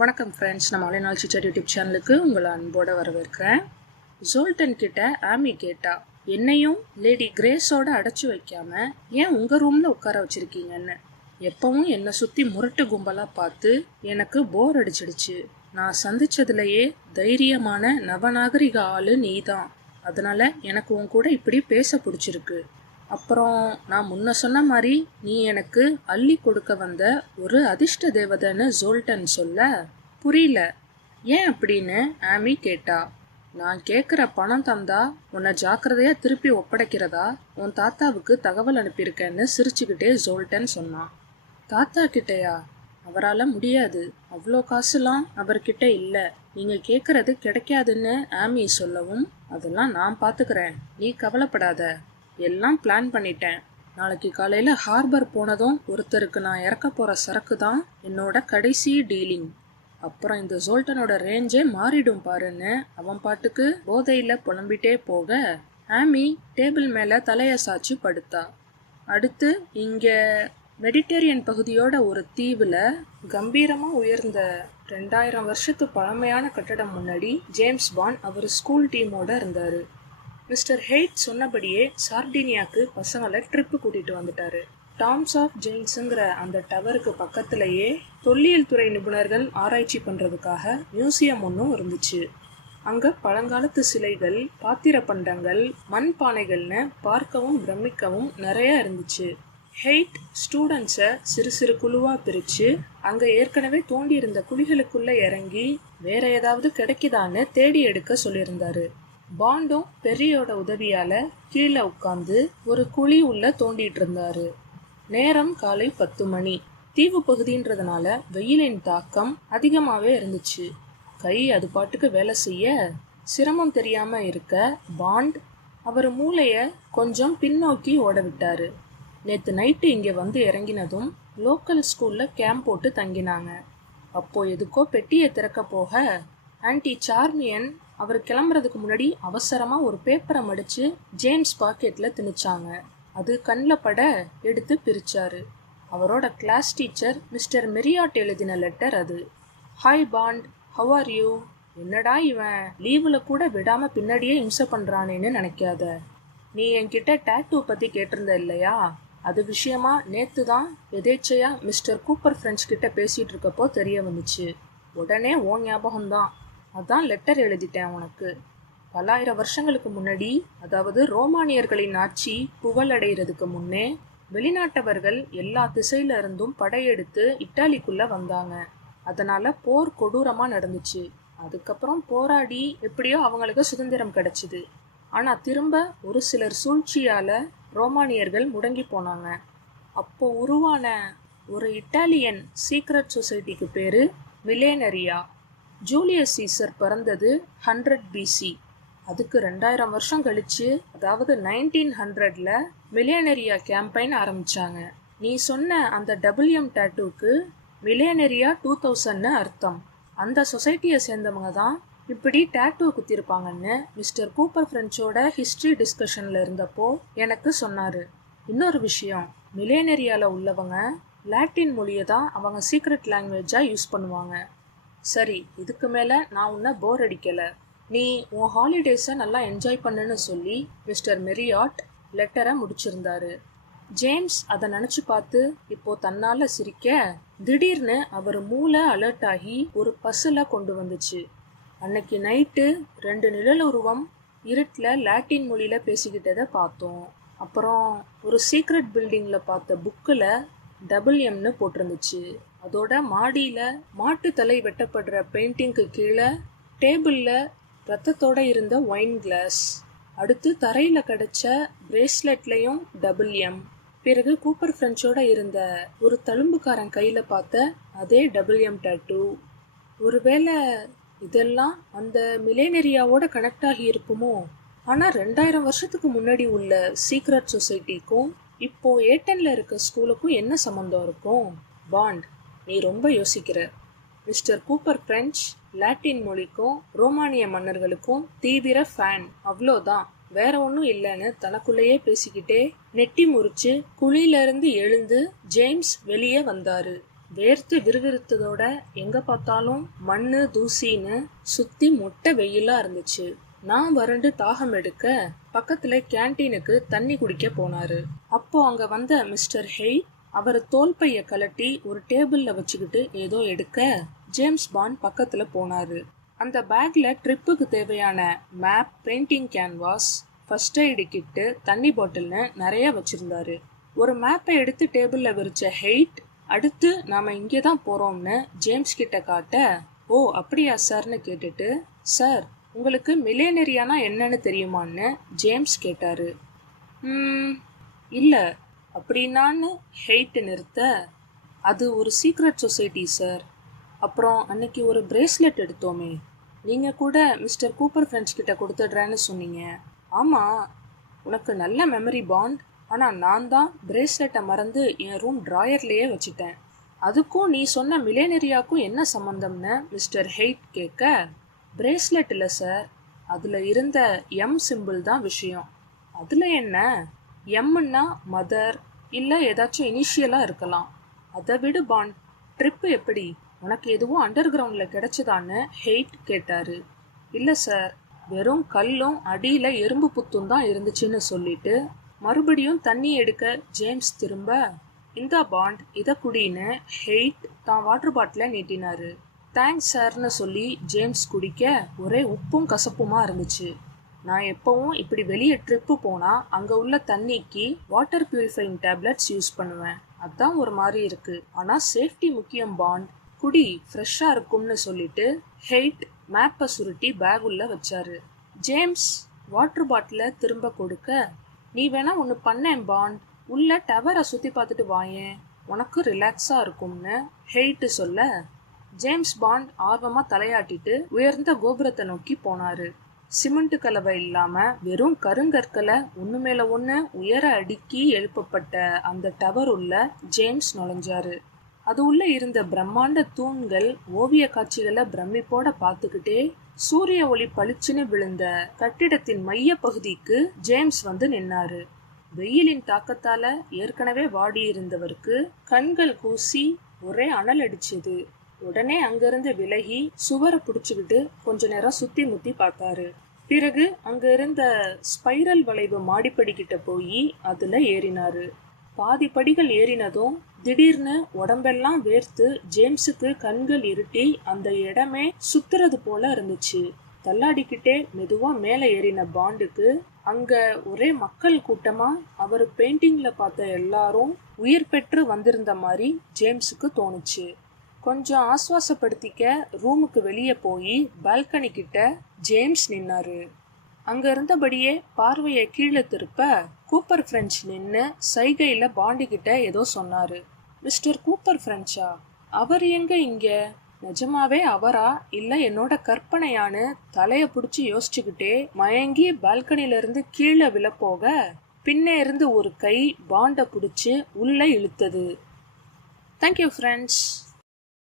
வணக்கம் ஃப்ரெண்ட்ஸ், நம்ம ஆலினால் சிச்சர் யூடியூப் சேனலுக்கு உங்களை அன்போடு வரவேற்கிறேன். ஜோல்டன் கிட்ட ஆமி கேட்டா, என்னையும் லேடி கிரேஸோட அடைச்சி வைக்காம ஏன் உங்கள் ரூமில் உட்கார வச்சுருக்கீங்கன்னு. எப்பவும் என்னை சுற்றி முரட்டு கும்பலாக பார்த்து எனக்கு போர் அடிச்சிடுச்சு. நான் சந்திச்சதுலேயே தைரியமான நவநாகரிக ஆள் நீ தான். அதனால் எனக்கு உன் கூட இப்படி பேச பிடிச்சிருக்கு. அப்புறம் நான் முன்ன சொன்ன மாதிரி நீ எனக்கு அள்ளி கொடுக்க வந்த ஒரு அதிர்ஷ்ட தேவதைன்னு ஜோல்டன் சொல்ல புரியல. ஏன் அப்படின்னு ஆமி கேட்டா. நான் கேட்குற பணம் தந்தா உன்னை ஜாக்கிரதையா திருப்பி ஒப்படைக்கிறதா உன் தாத்தாவுக்கு தகவல் அனுப்பியிருக்கேன்னு சிரிச்சுக்கிட்டே ஜோல்டன் சொன்னான். தாத்தா கிட்டையா? அவரால் முடியாது, அவ்வளோ காசுலாம் அவர்கிட்ட இல்லை. நீங்கள் கேட்குறது கிடைக்காதுன்னு ஆமி சொல்லவும், அதெல்லாம் நான் பார்த்துக்கிறேன், நீ கவலைப்படாத, எல்லாம் பிளான் பண்ணிட்டேன். நாளைக்கு காலையில் ஹார்பர் போனதும் ஒருத்தருக்கு நான் இறக்க போகிற சரக்கு தான் என்னோட கடைசி டீலிங். அப்புறம் இந்த ஜோல்டனோட ரேஞ்சே மாறிடும் பாருன்னு அவன் பாட்டுக்கு போதையில் புலம்பிட்டே போக ஆமி டேபிள் மேலே தலையை சாய்ச்சி படுத்தா. அடுத்து இங்கே மெடிட்டேரியன் பகுதியோட ஒரு தீவில் கம்பீரமாக உயர்ந்த 2000 வருஷத்து பழமையான கட்டடம் முன்னாடி ஜேம்ஸ் பாண்ட் அவர் ஸ்கூல் டீமோட இருந்தார். மிஸ்டர் ஹெய்ட் சொன்னபடியே சார்டினியாவுக்கு பசங்களை ட்ரிப்பு கூட்டிகிட்டு வந்துட்டாரு. டாம்ஸ் ஆஃப் ஜெயின்ஸுங்கிற அந்த டவருக்கு பக்கத்துலேயே தொல்லியல் துறை நிபுணர்கள் ஆராய்ச்சி பண்ணுறதுக்காக மியூசியம் ஒன்றும் இருந்துச்சு. அங்கே பழங்காலத்து சிலைகள், பாத்திர பண்டங்கள், மண் பானைகள்னு பார்க்கவும் பிரமிக்கவும் நிறையா இருந்துச்சு. ஹெய்ட் ஸ்டூடெண்ட்ஸை சிறு சிறு குழுவாக பிரித்து அங்கே ஏற்கனவே தோண்டி இருந்த குழிகளுக்குள்ளே இறங்கி வேற ஏதாவது கிடைக்குதான்னு தேடி எடுக்க சொல்லியிருந்தாரு. பாண்டும் பெரியோட உதவியால கீழே உட்காந்து ஒரு குழி உள்ள தோண்டிட்டு இருந்தாரு. நேரம் காலை 10 மணி. தீவு பகுதின்றதுனால வெயிலின் தாக்கம் அதிகமாகவே இருந்துச்சு. கை அது பாட்டுக்கு வேலை செய்ய சிரமம் தெரியாம இருக்க பாண்ட் அவர் மூளையை கொஞ்சம் பின்னோக்கி ஓட விட்டாரு. நேற்று நைட்டு இங்கே வந்து இறங்கினதும் லோக்கல் ஸ்கூலில் கேம்ப் போட்டு தங்கினாங்க. அப்போ எதுக்கோ பெட்டியை திறக்க போக ஆன்டி சார்மியன் அவர் கிளம்புறதுக்கு முன்னாடி அவசரமாக ஒரு பேப்பரை மடித்து ஜேம்ஸ் பாக்கெட்டில் திணிச்சாங்க. அது கண்ணில் பட எடுத்து பிரித்தாரு. அவரோட கிளாஸ் டீச்சர் மிஸ்டர் மெரியாட் எழுதின லெட்டர் அது. Hi bond, how are you? என்னடா இவன் லீவில் கூட விடாமல் பின்னாடியே இம்சை பண்ணுறானேன்னு நினைக்காத. நீ என்கிட்ட டேட்டூ பற்றி கேட்டிருந்த இல்லையா? அது விஷயமா நேற்று தான் எதேச்சையா மிஸ்டர் கூப்பர் ஃப்ரெண்ட்ஸ் கிட்ட பேசிகிட்டு இருக்கப்போ தெரிய வந்துச்சு. உடனே ஓ ஞாபகம்தான், அதான் லெட்டர் எழுதிட்டேன் உனக்கு. பல்லாயிரம் வருஷங்களுக்கு முன்னாடி, அதாவது ரோமானியர்களின் ஆட்சி புகழடைகிறதுக்கு முன்னே வெளிநாட்டவர்கள் எல்லா திசையில இருந்தும் படையெடுத்து இட்டாலிக்குள்ள வந்தாங்க. அதனால போர் கொடூரமா நடந்துச்சு. அதுக்கப்புறம் போராடி எப்படியோ அவங்களுக்கு சுதந்திரம் கிடைச்சிது. ஆனா திரும்ப ஒரு சிலர் சூழ்ச்சியால ரோமானியர்கள் முடங்கி போனாங்க. அப்போ உருவான ஒரு இட்டாலியன் சீக்ரெட் சொசைட்டிக்கு பேரு மிலேனரியா. ஜூலியஸ் சீசர் பிறந்தது 100 BC. அதுக்கு 2000 வருஷம் கழிச்சு, அதாவது 1900ல் மிலேனரியா கேம்பெயின் ஆரம்பிச்சாங்க. நீ சொன்ன அந்த WM டேட்டூக்கு மிலேனரியா 2000ன்னு அர்த்தம். அந்த சொசைட்டியை சேர்ந்தவங்க தான் இப்படி டேட்டூ குத்திருப்பாங்கன்னு மிஸ்டர் கூப்பர் ஃப்ரெண்ட்ஸோட ஹிஸ்ட்ரி டிஸ்கஷனில் இருந்தப்போ எனக்கு சொன்னார். இன்னொரு விஷயம், மிலேனரியாவில் உள்ளவங்க லாட்டின் மொழியை தான் அவங்க சீக்ரெட் லாங்குவேஜாக யூஸ் பண்ணுவாங்க. சரி, இதுக்கு மேலே நான் உன்னை போர் அடிக்கலை. நீ உன் ஹாலிடேஸை நல்லா என்ஜாய் பண்ணுன்னு சொல்லி மிஸ்டர் மெரியாட் லெட்டரை முடிச்சிருந்தாரு. ஜேம்ஸ் அதை நினச்சி பார்த்து இப்போ தன்னால் சிரிக்க, திடீர்னு அவர் மூளை அலர்ட் ஆகி ஒரு பஸ்ஸில் கொண்டு வந்துச்சு. அன்னைக்கு நைட்டு 2 நிழல் உருவம் இருட்டில் லாட்டின் மொழியில் பேசிக்கிட்டதை பார்த்தோம். அப்புறம் ஒரு சீக்ரெட் பில்டிங்கில் பார்த்த புக்கில் WMன்னு போட்டிருந்துச்சு. அதோட மாடியில் மாட்டு தலை வெட்டப்படுற பெயிண்டிங்க்கு கீழே டேபிளில் ரத்தத்தோடு இருந்த ஒயின் கிளாஸ். அடுத்து தரையில் கிடச்ச பிரேஸ்லெட்லையும் WM. பிறகு கூப்பர் ஃப்ரெண்ட்ஸோட இருந்த ஒரு தழும்புக்காரன் கையில் பார்த்த அதே WM டேட்டூ. ஒருவேளை இதெல்லாம் அந்த மிலேனரியாவோட கனெக்ட் ஆகி இருக்குமோ? ஆனால் 2000 வருஷத்துக்கு முன்னாடி உள்ள சீக்ரெட் சொசைட்டிக்கும் இப்போ ஏட்டனில் இருக்க ஸ்கூலுக்கும் என்ன சம்மந்தம் இருக்கும்? பாண்ட், நீ ரொம்ப யோசிக்கிற. மிஸ்டர் கூப்பர் ஃப்ரெஞ்ச் லாட்டின் மொழிக்கும் ரோமானிய மன்னர்களுக்கும் தீவிர ஃபேன், அவ்வளோதான், வேற ஒன்றும் இல்லைன்னு தனக்குள்ளேயே பேசிக்கிட்டே நெட்டி முறிச்சு குழியிலிருந்து எழுந்து ஜேம்ஸ் வெளியே வந்தாரு. வேர்த்து விறுவிறுத்ததோட எங்க பார்த்தாலும் மண்ணு தூசின்னு சுத்தி மொட்டை வெயிலா இருந்துச்சு. நான் வறண்டு தாகம் எடுக்க பக்கத்துல கேண்டீனுக்கு தண்ணி குடிக்க போனாரு. அப்போ அங்க வந்த மிஸ்டர் ஹெய் அவர் தோல்பைய கலட்டி ஒரு டேபிள்ல வச்சுக்கிட்டு ஏதோ எடுக்க ஜேம்ஸ் பாண்ட் பக்கத்துல போனாரு. அந்த பேக்ல ட்ரிப்புக்கு தேவையான map, painting canvas, first aid kit, தண்ணி பாட்டில்னு நிறைய வச்சிருந்தாரு. ஒரு மேப்பை எடுத்து டேபிள்ல விரிச்ச ஹெய்ட், அடுத்து நாம இங்கே தான் போறோம்னு ஜேம்ஸ் கிட்ட காட்ட, ஓ அப்படியா சார்னு கேட்டுட்டு, சார் உங்களுக்கு மில்லேனியரியானா என்னன்னு தெரியுமான்னு ஜேம்ஸ் கேட்டாரு. இல்ல அப்படின்னான்னு ஹெய்ட் நிறுத்த, அது ஒரு சீக்ரெட் சொசைட்டி சார். அப்புறம் அன்னைக்கு ஒரு பிரேஸ்லெட் எடுத்தோமே, நீங்க கூட மிஸ்டர் கூப்பர் ஃப்ரெண்ட்ஸ் கிட்ட கொடுத்துடுறேன்னு சொன்னீங்க. ஆமா, உனக்கு நல்ல மெமரி பாண்ட். ஆனா நான் தான் பிரேஸ்லெட்டை மறந்து என் ரூம் டிராயர்லயே வச்சுட்டேன். அதுக்கும் நீ சொன்ன மில்லேனியரியாக்கும் என்ன சம்பந்தம்னு மிஸ்டர் ஹெய்ட் கேட்க, பிரேஸ்லெட் இல்லை சார், அதுல இருந்த எம் சிம்பிள் தான் விஷயம். அதுல என்ன? எம்னா மதர் இல்ல ஏதாச்சும் இனிஷியலா இருக்கலாம். அதை விடு பாண்ட், ட்ரிப்பு எப்படி? உனக்கு எதுவும் அண்டர் கிரவுண்ட்ல கிடைச்சதான்னு ஹெய்ட் கேட்டாரு. இல்ல சார், வெறும் கல்லும் அடியில எறும்பு புத்தும் தான் இருந்துச்சுன்னு சொல்லிட்டு மறுபடியும் தண்ணி எடுக்க ஜேம்ஸ் திரும்ப, இந்தா பாண்ட் இத குடின்னு ஹெய்ட் தான் வாட்டர் பாட்டில நீட்டினாரு. தேங்க்ஸ் சார்னு சொல்லி ஜேம்ஸ் குடிக்க ஒரே உப்பும் கசப்புமா இருந்துச்சு. நான் எப்பவும் இப்படி வெளியே ட்ரிப்பு போனா அங்க உள்ள தண்ணிக்கு வாட்டர் பியூரிஃபைங் டேப்லெட்ஸ் யூஸ் பண்ணுவேன். அதான் ஒரு மாதிரி இருக்கு. ஆனா சேஃப்டி முக்கியம் பாண்ட், குடி ஃப்ரெஷ்ஷா இருக்கும்னு சொல்லிட்டு ஹெய்ட் மேப்பை சுருட்டி பேக் உள்ள வச்சாரு. ஜேம்ஸ் வாட்டர் பாட்டில திரும்ப கொடுக்க, நீ வேணா ஒன்று பண்ணேன் பாண்ட், உள்ள டவரை சுத்தி பார்த்துட்டு வாயேன், உனக்கு ரிலாக்ஸா இருக்கும்னு ஹெய்ட் சொல்ல, ஜேம்ஸ் பாண்ட் ஆர்வமா தலையாட்டிட்டு உயர்ந்த கோபுரத்தை நோக்கி போனாரு. சிமெண்ட் கலவை இல்லாம வெறும் கருங்கற்களை ஒண்ணு மேல ஒண்ணு உயர அடுக்கி எழுப்பப்பட்ட அந்த டவர் உள்ள ஜேம்ஸ் நுழைஞ்சாரு. அது உள்ள இருந்த பிரம்மாண்ட தூண்கள், ஓவிய காட்சிகளை பிரமிப்போட பார்த்துக்கிட்டே சூரிய ஒளி பளிச்சுன்னு விழுந்த கட்டிடத்தின் மைய பகுதிக்கு ஜேம்ஸ் வந்து நின்னாரு. வெயிலின் தாக்கத்தால ஏற்கனவே வாடி இருந்தவருக்கு கண்கள் கூசி ஒரே அனல் அடிச்சது. உடனே அங்கிருந்து விலகி சுவரை பிடிச்சுக்கிட்டு கொஞ்ச நேரம் சுத்தி முத்தி பார்த்தாரு. பிறகு அங்க இருந்த ஸ்பைரல் வளைவு மாடிப்படிக்கிட்ட போய் அதுல ஏறினாரு. பாதி படிகள் ஏறினதும் திடீர்னு உடம்பெல்லாம் வேர்த்து ஜேம்ஸுக்கு கண்கள் இருட்டி அந்த இடமே சுத்துறது போல இருந்துச்சு. தள்ளாடிக்கிட்டே மெதுவா மேல ஏறின பாண்டுக்கு அங்க ஒரே மக்கள் கூட்டமா அவரு பெயிண்டிங்ல பார்த்த எல்லாரும் உயிர் பெற்று வந்திருந்த மாதிரி ஜேம்ஸுக்கு தோணுச்சு. கொஞ்சம் ஆஸ்வாசப்படுத்திக்க ரூமுக்கு வெளியே போய் பால்கனி கிட்ட ஜேம்ஸ் நின்னாரு. அங்க இருந்தபடியே பார்வையை கீழே திருப்ப கூப்பர் ஃப்ரெஞ்ச் நின்னு சைகையில பாண்டி கிட்ட ஏதோ சொன்னாரு. Mister Cooper ஃப்ரெஞ்சா? அவர் எங்க இங்க? நிஜமாவே அவரா இல்ல என்னோட கற்பனையான்னு தலைய புடிச்சு யோசிச்சுக்கிட்டே மயங்கி பால்கனில இருந்து கீழே விழப்போக பின்னே இருந்து ஒரு கை பாண்ட புடிச்சு உள்ள இழுத்தது. Thank you friends.